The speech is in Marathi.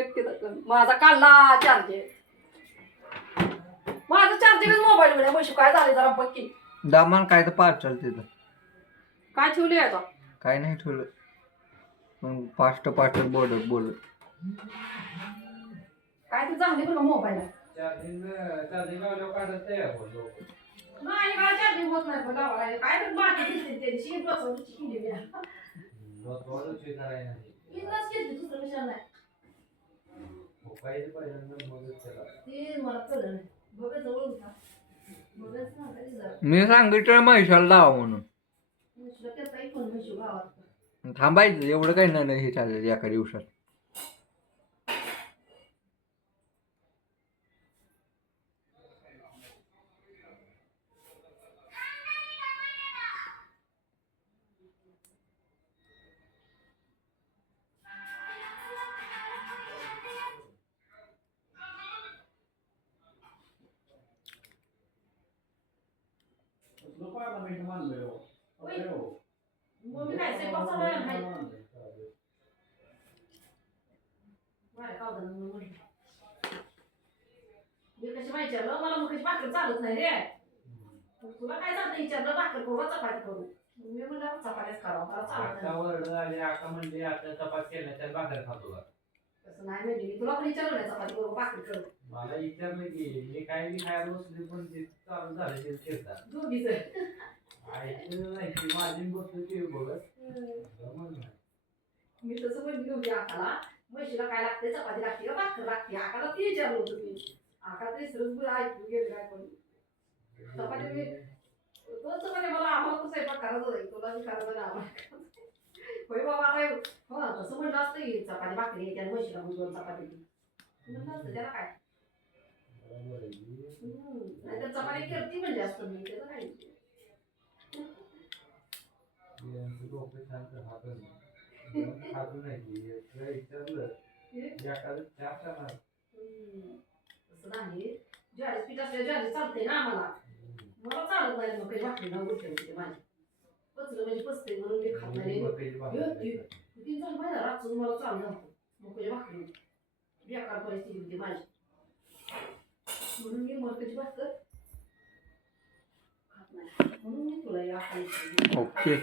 एक तिथं माझा काढला चार्जर. माझं चार्जरच मोबाईल मध्ये पैसे काय झाले जरा बघ दामान काय तर पार्सल तिथं काय ठेवली आता काय नाही ठेवलं मग फास्ट बोलत काय तर चांगली बघ मोबाईल नाही काय चार्जिंग होत नाही पण लावायला काय तर बाकी दिसते त्याची बसवची केली मी इथलाच केली दुसरं विषय नाही ते मला कळलं नाही बघ जवळ होता बघच ना कधी जरा मी सांगितलं म्हैशाला लावा म्हणून म्हशीला करता येईल पण म्हशी गावात थांबायचं एवढं काही नाही हे चालेल एका दिवसात मम्मी काय स्वयंपाक चालू आहे नाही बरं का होतं म्हणून म्हटलं मी कशी माहिती मला मुखाची भाकर चालत नाही रे तुला काय चालतं विचारलं भाकर करू चपाती करू मी म्हणलं चपात्याच करावं मला चालत नाही तसं नाही म्हणजे तुला पण विचारलं नाही चपाती करू भाकर करू मला विचारलं की मी काय बी खायला बसले पण ते चालू झाले ते खेळतात दोघीचं ऐकलं नाही की माझी बसलो ते बघत मी तसं म्हणली होती आकाला म्हशीला काय लागते चपाती लागते का भाकर लागते आकाला ती विचारलं होतं मी आका ते सरस ऐकून गेले काय पण चपाती मी तोच चपाती मला आम्हाला कसं स्वयंपाक करायचं नाही तुला बी करायचं नाही आम्हाला होय बाबा आता हो तसं म्हणलं असतं की चपाती भाकरी येते आणि म्हशीला मग दोन चपाती म्हणलं असतं त्याला काय नाहीतर चपाती करती म्हणजे असतं मी त्याचं काय तसं नाही ज्वारीच पीठ असल्या ज्वारी चालते ना आम्हाला मला चालत नाही मग काही भाकरी ना गोष्ट होते माझी पचलं म्हणजे पचते म्हणून मी खात नाही तीन झालं पाहिजे रातचं मला चालू झालं मग भाकरी बेकार परिस्थिती होती माझी म्हणून मी मरकाची भाकर खात नाही म्हणून मी तुला या ओके